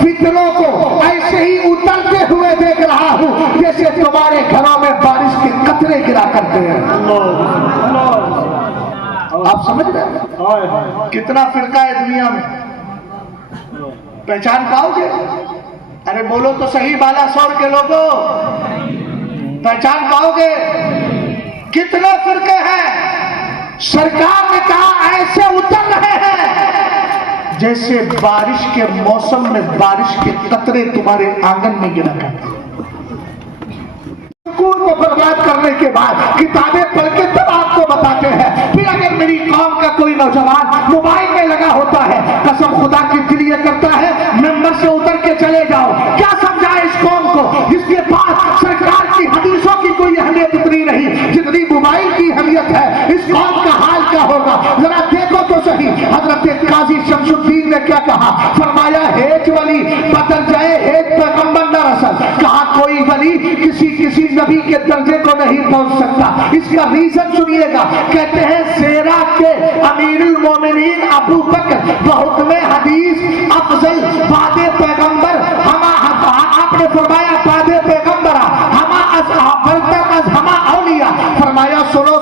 فتنوں کو ایسے ہی اترتے ہوئے دیکھ رہا ہوں جیسے تمہارے گھروں میں بارش کے قطرے گرا کرتے ہیں۔ آپ سمجھ رہے ہیں کتنا فرقہ ہے دنیا میں؟ پہچان پاؤ گے؟ ارے بولو تو صحیح بالاسور کے لوگوں، پہچان پاؤ گے؟ کتنے فرقے ہیں؟ سرکار نے کہا ایسے اتر رہے ہیں جیسے بارش کے موسم میں بارش کے قطرے تمہارے آنگن میں گرا کرتے ہیں۔ سکون کو برباد کرنے کے بعد کتابیں پڑھ کے تب آپ کو بتاتے ہیں۔ پھر اگر میری قوم کا کوئی نوجوان موبائل میں لگا ہوتا ہے، قسم خدا کی دل یہ کرتا ہے ممبر سے اتر کے چلے جاؤ۔ کیا سمجھائے اس قوم کو جس کے پاس سرکار کی حدیثوں کی کوئی اہمیت اتنی نہیں جتنی موبائل کی اہمیت ہے؟ اس قوم کا حال کیا ہوگا ذرا دیکھو تو صحیح۔ حضرت قاضی شمس الدین نے کیا کہا؟ فرمایا ہیچ ولی بدل جائے ہیچ پیغمبر نہ رسل۔ کہا کوئی ولی کسی نبی کے درجے کو نہیں پہنچ سکتا۔ اس کا ریزن سنیے گا، کہتے ہیں زیرا کے امیر المومنین ابو بکر بحکم حدیث افضل بعد پیغمبر ہما، آپ نے فرمایا بعد پیغمبر ہما بلتر از ہما اولیاء۔ فرمایا سنو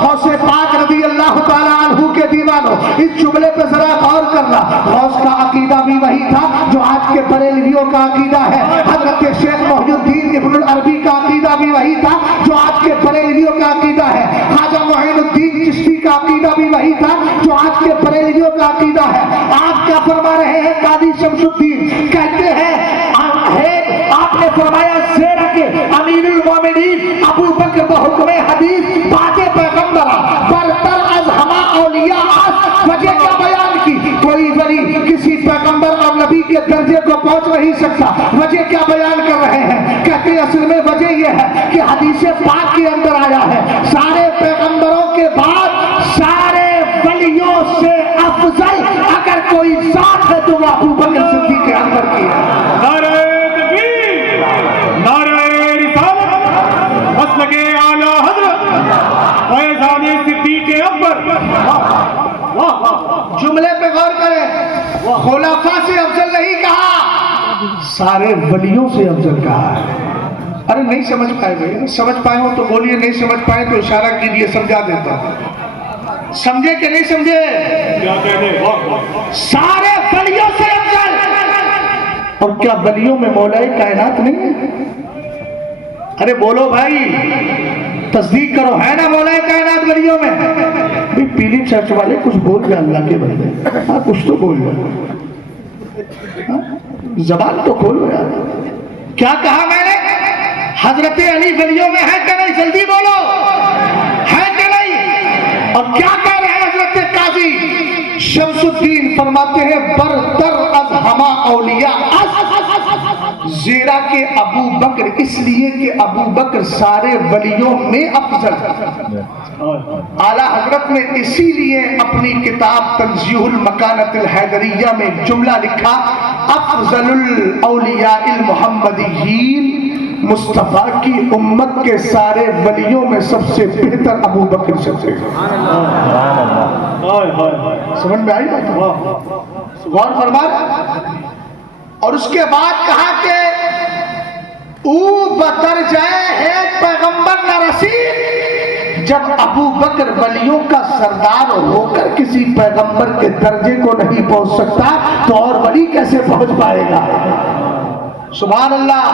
غوث پاک رضی اللہ تعالیٰ عنہ کے دیوانوں، اس جملے پہ ذرا غور کرنا۔ غوث کا عقیدہ بھی وہی تھا جو آج کے بریلویوں کا عقیدہ ہے۔ حضرت شیخ محی الدین ابن العربی کا عقیدہ بھی وہی تھا جو آج کے بریلویوں کا عقیدہ ہے۔ خواجہ معین الدین چشتی کا عقیدہ بھی وہی تھا جو آج کے بریلویوں کا عقیدہ ہے۔ آپ کیا فرما رہے ہیں؟ قاضی شمس الدین کہتے ہیں آپ نے فرمایا زیرا کے امیر المومنین ابو بکر بحکم حدیث بعد پیغمبر برتر از ہما اولیاء۔ وجہ کیا بیان کی؟ کوئی ولی کسی پیغمبر اور نبی کے درجے کو پہنچ نہیں سکتا۔ وجہ کیا بیان کر رہے ہیں؟ کہتے ہیں اصل میں وجہ یہ ہے کہ حدیث پاک کے اندر آیا ہے سارے پیغمبروں کے بعد سارے ولیوں سے افضل اگر کوئی ذات ہے تو وہ ابو بکر صدیق کے اندر کی ہے۔ نعرہ تکبیر، نعرہ رسالت، مسلک اعلی حضرت فیضان صدیق اکبر۔ جملے پہ غور کریں، خلفاء سے افضل نہیں کہا، سارے ولیوں سے افضل کہا ہے۔ ارے نہیں سمجھ پائے بھائی، سمجھ پائے ہو تو بولیے، نہیں سمجھ پائے تو اشارہ کیجیے، سمجھا دیتا ہوں۔ سمجھے کہ نہیں سمجھے؟ کیا کہنے؟ سارے ولیوں سے افضل۔ اور کیا ولیوں میں مولا کائنات نہیں ہے؟ ارے بولو بھائی، تصدیق کرو، ہے نا مولا کائنات ولیوں میں؟ بھی پیلی چرچ والے کچھ بول رہے اللہ کے بندے، ہاں کچھ تو بول رہے، زبان تو کھولو یار۔ کیا کہا میں نے؟ حضرت علی ولیوں میں ہے کہ نہیں؟ جلدی بولو، ہے کہ نہیں؟ اور کیا کہہ رہے ہیں حضرت قاضی شمس الدین؟ فرماتے ہیں برتر از ہما اولیاء، زیرا کے ابو بکر، اس لیے کہ ابو بکر سارے ولیوں میں افضل۔ اعلیٰ حضرت نے اسی لیے اپنی کتاب تنزیہ المکانۃ الحیدریہ میں جملہ لکھا، افضل الاولیاء المحمدیین، مصطفیٰ کی امت کے سارے ولیوں میں سب سے بہتر ابو بکر صدیق۔ سمجھ میں آئی بات؟ غور فرما۔ اور اس کے بعد کہا کہ او بتر جائے ہے پیغمبر نہ رسید۔ جب ابو بکر ولیوں کا سردار ہو کر کسی پیغمبر کے درجے کو نہیں پہنچ سکتا تو اور ولی کیسے پہنچ پائے گا؟ سبحان اللہ۔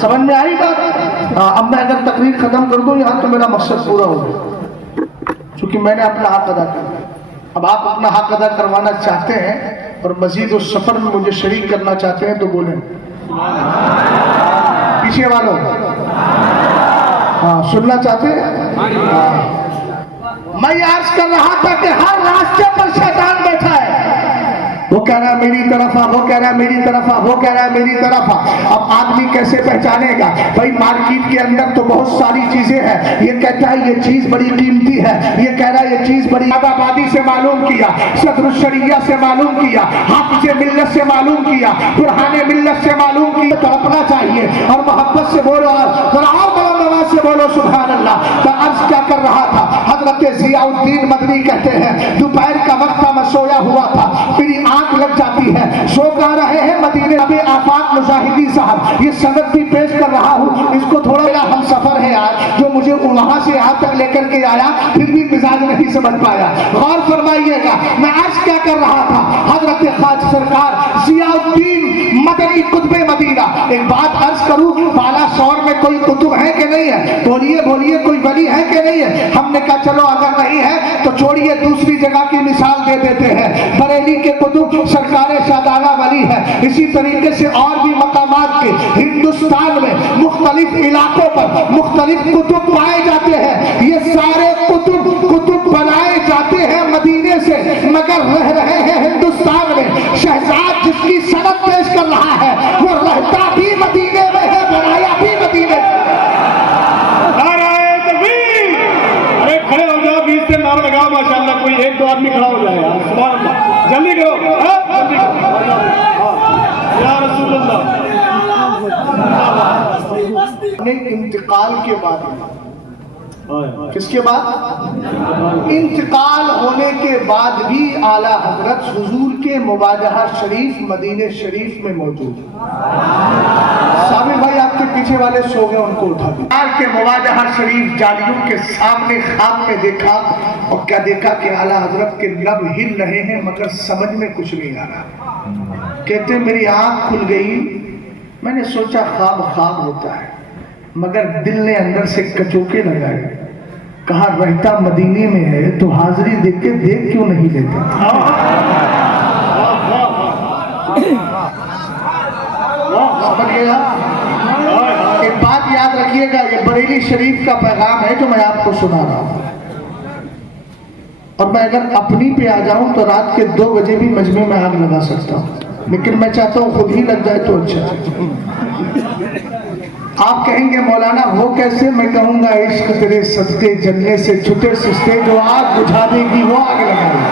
سمجھ میں آئی بات؟ اب میں اگر تقریر ختم کر دوں یہاں تو میرا مقصد پورا ہو گیا، چونکہ میں نے اپنا حق ادا کر دیا۔ اب آپ اپنا حق ادا کروانا چاہتے ہیں اور مزید اس سفر میں مجھے شریک کرنا چاہتے ہیں تو بولیں۔ پیچھے والوں سننا چاہتے ہیں؟ میں عرض کر رہا تھا کہ ہر راستے پر شیطان بیٹھا ہے، وہ کہہ رہا ہے میری طرف آ، وہ کہہ رہا ہے میری طرف آ، وہ کہہ رہا ہے میری طرف آ۔ اب آدمی کیسے پہچانے گا بھائی؟ مارکیٹ کے اندر تو بہت ساری چیزیں ہیں، یہ کہتا ہے یہ چیز بڑی قیمتی ہے، یہ کہہ رہا ہے یہ چیز بڑی، آبادی سے معلوم کیا، صدر الشریعہ سے معلوم کیا، حافظ ملت سے معلوم کیا، برہان ملت سے معلوم کیا۔ تڑپنا چاہیے اور محبت سے بولو، سے بولو سبحان اللہ۔ تو عرض کیا کر رہا تھا؟ حضرت ضیاء الدین مدنی کہتے ہیں دوپہر کا وقت تھا، میں سویا ہوا تھا، میری آنکھ لگ جاتی ہے، سو کہہ رہے मदीने अबे आफाक मुजाहिदी साहब ये सनद भी पेश कर रहा हूँ, इसको थोड़ा मेरा हम सफर है आज जो मुझे वहां से यहाँ तक लेकर के आया, फिर भी मिजाज नहीं समझ पाया। गौर फरमाइएगा, मैं आज क्या कर रहा था, हजरत खाज सरकार जियाउद्दीन मदनी कुतुबे मदीना, एक बात अर्ज करूं, बालासोर में कोई कुतुब है कि नहीं है? बोलिए बोलिए, कोई वली है कि नहीं है? हमने कहा चलो अगर नहीं है तो छोड़िए, दूसरी जगह की मिसाल दे देते हैं। बरेली के कुतुब सरकार शादाना वली है। इसी तरीके से और भी मकामात के हिंदुस्तान में मुख्तलिफ इलाकों पर मुख्तलिफ कुतुब पाए जाते हैं। ये सारे कुतुब बनाए जाते हैं मदीने से, मगर रह रहे हैं हिंदुस्तान में। शहजाद जिसकी सनद पेश कर रहा है वो रहता भी मदीने में है, बनाया भी मदीने में। नाराए तकबीर! अरे खड़े हो जाओ, बीच से नारा लगाओ माशाअल्लाह, कोई एक दो आदमी खड़ा हो जाए यार, सुभान अल्लाह, जल्दी करो, जल्दी करो, या रसूल अल्लाह। इंतकाल के बाद, किसके बाद? इंतकाल होने के बाद भी आला हजरत हुजूर के मुबाजहा शरीफ मदीने शरीफ में मौजूद है। साबिर भाई आपके पीछे वाले सो गए, उनको उठा दो। के मुबाजहा शरीफ जालियों के सामने ख्वाब में देखा, और क्या देखा कि आला हजरत के लब हिल रहे हैं मगर समझ में कुछ नहीं आ रहा। कहते मेरी आंख खुल गई, मैंने सोचा ख्वाब होता है, मगर दिल ने अंदर से कचोके लगाए, कहा रहता मदीने में है तो हाजिरी देख के देख क्यों नहीं लेता? समझ गया? एक बात याद रखिएगा, ये बरेली शरीफ का पैगाम है जो मैं आपको सुना रहा हूं, और मैं अगर अपनी पे आ जाऊं तो रात के 2 बजे भी मजमे में आग लगा सकता हूं, लेकिन मैं चाहता हूं खुद ही लग जाए तो अच्छा। आप कहेंगे मौलाना वो कैसे? मैं कहूंगा इश्क तेरे सदके जलने से छुटे सुस्ते, जो आग बुझा देगी वो आग लगाएगी।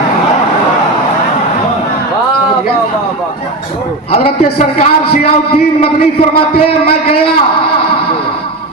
हजरत सरकार जियाउद्दीन मदनी फरमाते हैं, मैं गया,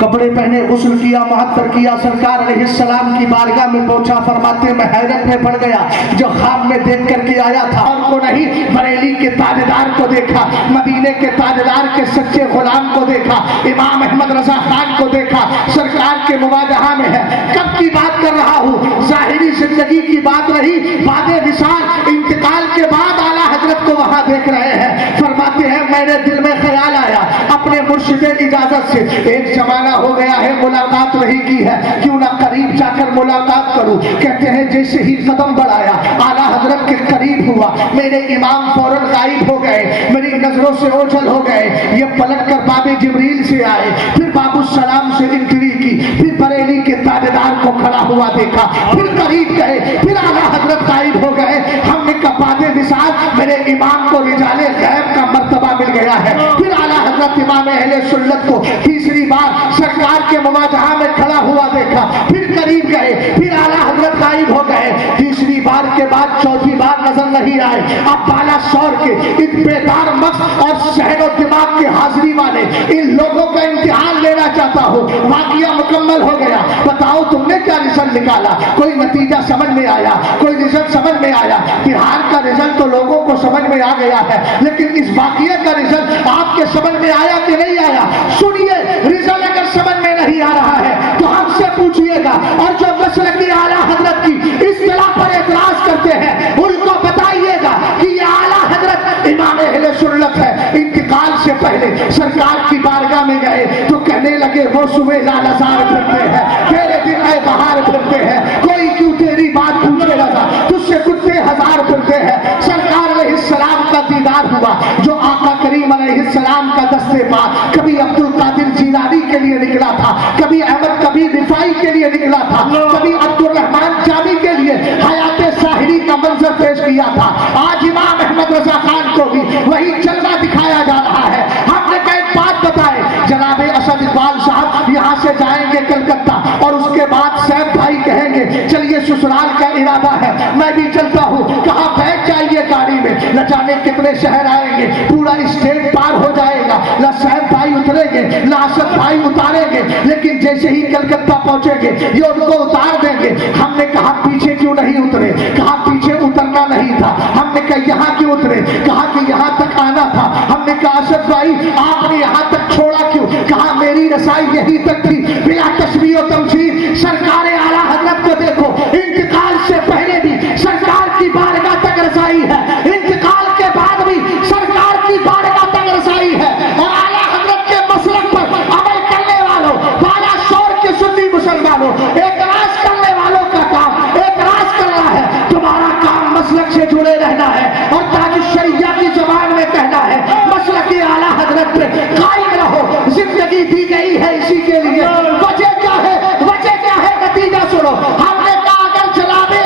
कपड़े पहने, गुस्ल किया, मुहत्तर किया, सरकार अलैहिस्सलाम की बारगाह में पहुंचा। फरमाते मैं हैरत में पड़ गया, जो ख्वाब में देख करके आया था और को नहीं, बरेली के ताजदार को देखा, मदीने के ताजदार के सच्चे गुलाम को देखा, इमाम अहमद रजा खान को देखा, सरकार के मुवाजहा में है। कब की बात कर रहा हूँ? जाहिरी जिंदगी की बात रही, बादे विसाल इंतकाल के बाद आला हजरत को वहां देख रहे हैं। फरमाते हैं मेरे दिल में ख्याल आया, अपने मुर्शिद इजाजत से, एक जमाना हो गया है मुलाकात नहीं की है, क्यों ना करीब जाकर मुलाकात करूं। कहते हैं जैसे ही कदम बढ़ाया, आला हजरत के करीब हुआ, मेरे इमाम फौरन गायब हो गए, मेरी नजरों से ओझल हो गए। ये पलट कर बाबे जिब्रील से आए, फिर बाबू सलाम से एंट्री की, फिर बरेली के ताजदार को खड़ा हुआ देखा, फिर करीब गए, फिर आला हजरत गायब हो गए। हमने कहा बादे विसाल मेरे इमाम को रिजाले गैब का मर्तबा मिल गया है। फिर आला हजरत इमाम अहले सुन्नत को तीसरी बार सरकार के मुवाजहा में खड़ा हुआ देखा, फिर करीब गए, फिर आला हजरत गायब हो गए। तीसरी बार के बाद चौथी बार नजर नहीं आए। अब बालासोर के इन बेदार मक्स और शहर और दिमाग के हाजिरी वाले इन लोगों का इम्तिहान लेना चाहता हूँ। वाकया मुकम्मल हो गया, बताओ तुमने क्या रिजल्ट निकाला? कोई नतीजा समझ में आया? कोई रिजल्ट समझ में आया? बिहार का रिजल्ट तो लोगों को समझ में आ गया है, लेकिन इस वाकये का रिजल्ट आपके समझ में आया कि नहीं आया? सुनिए, रिजल्ट अगर समझ में नहीं आ रहा है तो हमसे पूछिएगा, और जो मसलक की आला हजरत की इस्तिलाह पर एतराज करते हैं उनको बताइएगा कि ये आला हजरत इमाम अहले सुन्नत है। इंतकाल से पहले सरकार की बारगाह में गए तो कहने लगे वो सुबह लालजार फिरते हैं, तेरे दिन आए बाहर फिरते हैं, कोई क्यों तेरी बात पूछे लगा, तुझसे कुत्ते हजार फिरते हैं। सरकार अलैहिस्सलाम का दीदार हुआ, जो आका करीम अलैहिस्सलाम का दस्ते पाक कभी अब्दुल कादिर जीलानी के लिए निकला था, कभी अहमद कबीर रिफाई के लिए निकला था, कभी अब्दुल रहमान जामी के लिए हयाते साहिरी का मंजर पेश किया था। आज इमाम अहमद रजा खान को भी वही जलवा दिखाया जा रहा है। हमने कहा एक बात बताए, जनाब असद इकबाल साहब यहाँ से जाएंगे कलकत्ता, और उसके बाद सैफ भाई कहेंगे चलिए ससुराल का इरादा है, मैं भी चलता हूँ। कहाँ बैठ जाइए गाड़ी में, न जाने कितने शहर आएंगे, पूरा स्टेट पार हो जाएगा, न सैफ भाई उतरेंगे, न असद भाई उतारेंगे, लेकिन जैसे ही कलकत्ता पहुंचेंगे ये उनको उतार देंगे। हमने कहा पीछे क्यों नहीं उतरे? कहा पीछे उतरना नहीं था। हमने कहा यहाँ क्यों उतरे? कहा कि यहाँ तक आना था। हमने कहा असद भाई आपने यहाँ तक छोड़ा क्यों? कहा मेरी रसाई यहीं तक थी। बिला तशबीह व तमसील सरकार आला हजरत को देखो, इंतकाल से पहले भी सरकार की बारगाह तक रसाई है, इंतकाल के बाद भी सरकार की बारगाह तक रसाई है। और आला हजरत के मसलक पर अमल करने वालों, वाला शोर के सुन्नी मुसलमानों, एतराज करने वालों का काम एतराज करना है। तुम्हारा काम मसलक से जुड़े रहना है और ताज शरिया की जबान में कहना है मसलक के आला हजरत पे कायम रहो। जिंदगी दी गई है इसी के लिए। वजह क्या है? वजह क्या है? नतीजा सुनो। हमने कहा अगर जनाबे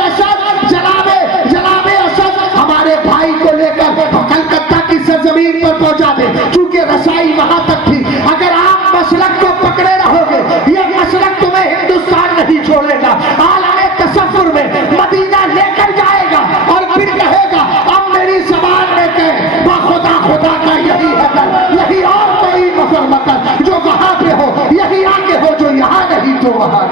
असद हमारे भाई को लेकर कलकत्ता की सरजमीन पर पहुंचा दे, क्योंकि रसाई वहां तक थी। अगर आप मसलक को पकड़े रहोगे, ये मसलक तुम्हें हिंदुस्तान नहीं छोड़ेगा, आलमे तसव्वुर में मदीना लेकर जाएगा और फिर कहेगा अब मेरी जबान में कहे खुदा खुदा का यही है कर, यही और कोई नफर मत कर, जो वहां पे हो यही आके हो, जो यहाँ नहीं तो वहां।